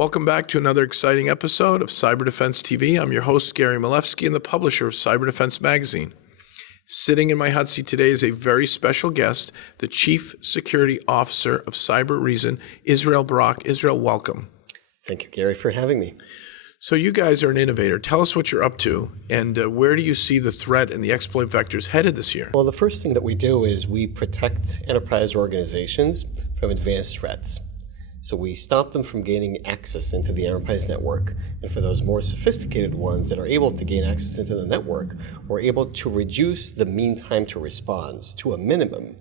Welcome back to another exciting episode of Cyber Defense TV. I'm your host, Gary Malefsky, and the publisher of Cyber Defense Magazine. Sitting in my hot seat today is a very special guest, the Chief Security Officer of Cybereason, Israel Barak. Israel, welcome. Thank you, Gary, for having me. So you guys are an innovator. Tell us what you're up to, and where do you see the threat and the exploit vectors headed this year? Well, the first thing that we do is we protect enterprise organizations from advanced threats. So we stop them from gaining access into the enterprise network. And for those more sophisticated ones that are able to gain access into the network, we're able to reduce the mean time to response to a minimum,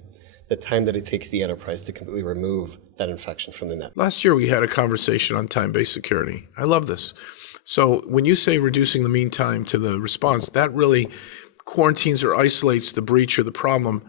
the time that it takes the enterprise to completely remove that infection from the network. Last year we had a conversation on time-based security. I love this. So when you say reducing the mean time to the response, that really quarantines or isolates the breach or the problem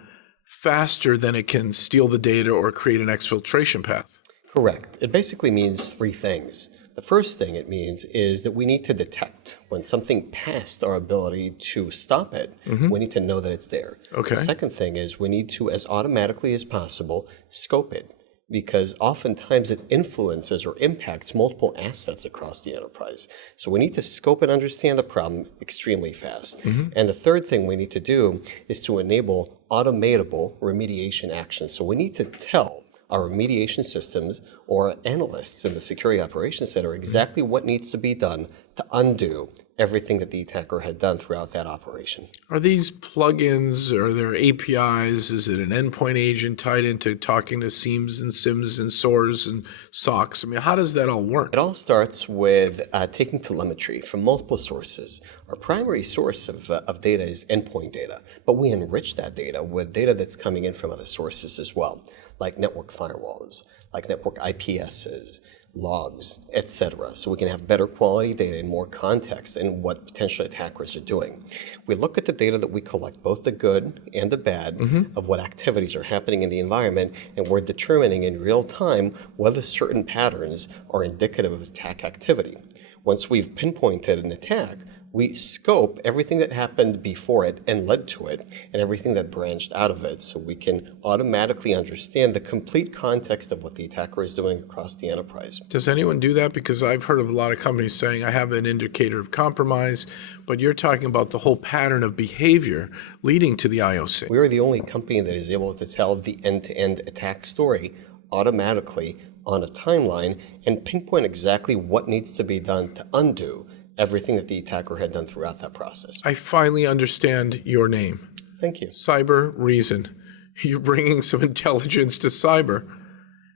faster than it can steal the data or create an exfiltration path. Correct. It basically means three things. The first thing it means is that we need to detect when something passed our ability to stop it. We need to know that it's there. Okay. The second thing is we need to, as automatically as possible, scope it, because oftentimes it influences or impacts multiple assets across the enterprise. So we need to scope and understand the problem extremely fast. And the third thing we need to do is to enable automatable remediation actions. So we need to tell our remediation systems or analysts in the security operations center exactly what needs to be done to undo everything that the attacker had done throughout that operation. Are these plugins, are there APIs? Is it an endpoint agent tied into talking to SIEMs and SIMs and SOARs and SOCs? I mean, how does that all work? It all starts with taking telemetry from multiple sources. Our primary source of data is endpoint data, but we enrich that data with data that's coming in from other sources as well, like network firewalls, like network IPSs, logs, etc. So we can have better quality data and more context in what potential attackers are doing. We look at the data that we collect, both the good and the bad, of what activities are happening in the environment, and we're determining in real time whether certain patterns are indicative of attack activity. Once we've pinpointed an attack, we scope everything that happened before it and led to it, and everything that branched out of it, so we can automatically understand the complete context of what the attacker is doing across the enterprise. Does anyone do that? Because I've heard of a lot of companies saying, I have an indicator of compromise, but you're talking about the whole pattern of behavior leading to the IOC. We are the only company that is able to tell the end-to-end attack story automatically on a timeline and pinpoint exactly what needs to be done to undo everything that the attacker had done throughout that process. I finally understand your name. Thank you. Cybereason. You're bringing some intelligence to cyber.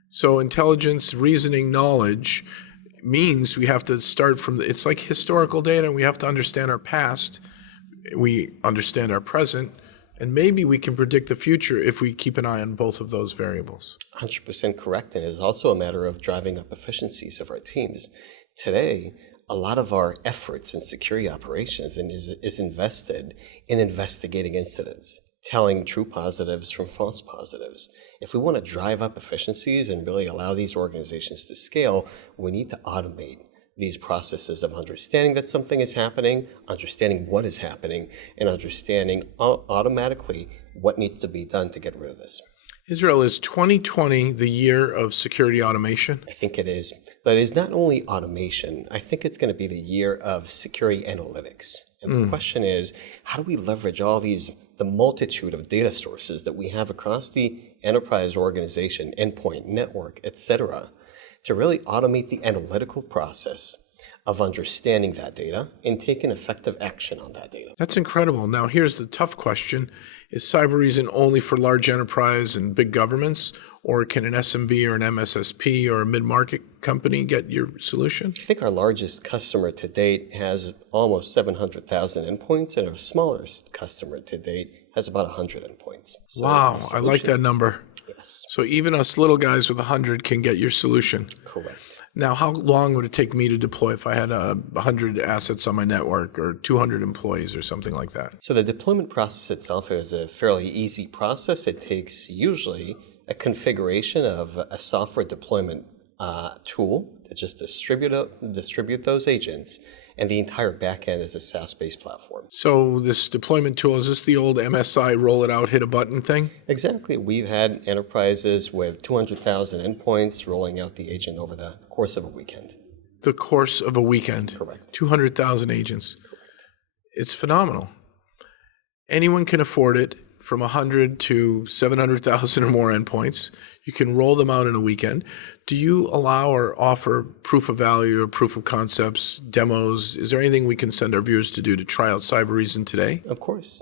So intelligence, reasoning, knowledge means we have to start from, it's like historical data. We have to understand our past. We understand our present. And maybe we can predict the future if we keep an eye on both of those variables. 100% correct. And it is also a matter of driving up efficiencies of our teams. Today, a lot of our efforts in security operations is invested in investigating incidents, telling true positives from false positives. If we want to drive up efficiencies and really allow these organizations to scale, we need to automate these processes of understanding that something is happening, understanding what is happening, and understanding automatically what needs to be done to get rid of this. Israel, is 2020 the year of security automation? I think it is. But it is not only automation. I think it's going to be the year of security analytics. And the question is, how do we leverage all the multitude of data sources that we have across the enterprise organization, endpoint, network, etc., to really automate the analytical process of understanding that data and taking effective action on that data. That's incredible. Now, here's the tough question. Is Cybereason only for large enterprise and big governments, or can an SMB or an MSSP or a mid-market company get your solution? I think our largest customer to date has almost 700,000 endpoints, and our smallest customer to date has about 100 endpoints. So wow, I like that number. Yes. So even us little guys with 100 can get your solution. Correct. Now, how long would it take me to deploy if I had 100 assets on my network or 200 employees or something like that? So the deployment process itself is a fairly easy process. It takes usually a configuration of a software deployment tool to just distribute those agents, and the entire backend is a SaaS-based platform. So this deployment tool, is this the old MSI roll it out, hit a button thing? Exactly. We've had enterprises with 200,000 endpoints rolling out the agent over the course of a weekend. the course of a weekend. Correct. 200,000 agents. It's phenomenal. Anyone can afford it, from 100 to 700,000 or more endpoints. You can roll them out in a weekend. Do you allow or offer proof of value or proof of concepts, demos? Is there anything we can send our viewers to do to try out Cybereason today? Of course.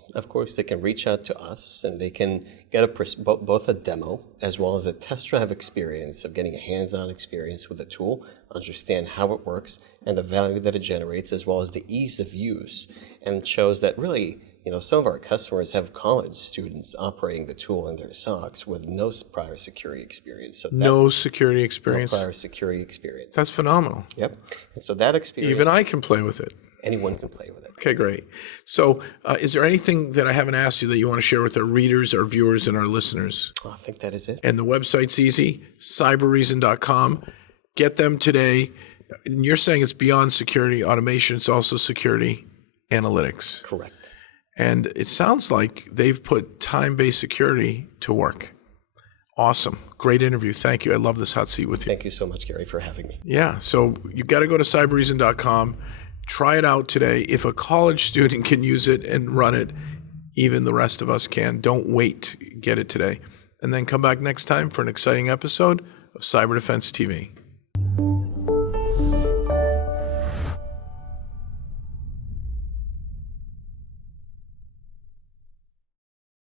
They can reach out to us and they can get both a demo as well as a test drive experience of getting a hands-on experience with the tool, understand how it works and the value that it generates, as well as the ease of use. And it shows that really, some of our customers have college students operating the tool in their SOCs with no prior security experience. So no security experience? No prior security experience. That's phenomenal. Yep. And so that experience... Even I can play with it. Anyone can play with it. Okay, great. So is there anything that I haven't asked you that you want to share with our readers, our viewers, and our listeners? I think that is it. And the website's easy, cybereason.com. Get them today. And you're saying it's beyond security automation. It's also security analytics. Correct. And it sounds like they've put time-based security to work. Awesome. Great interview. Thank you. I love this hot seat with you. Thank you so much, Gary, for having me. Yeah. So you've got to go to cybereason.com. Try it out today. If a college student can use it and run it, even the rest of us can. Don't wait. Get it today. And then come back next time for an exciting episode of Cyber Defense TV.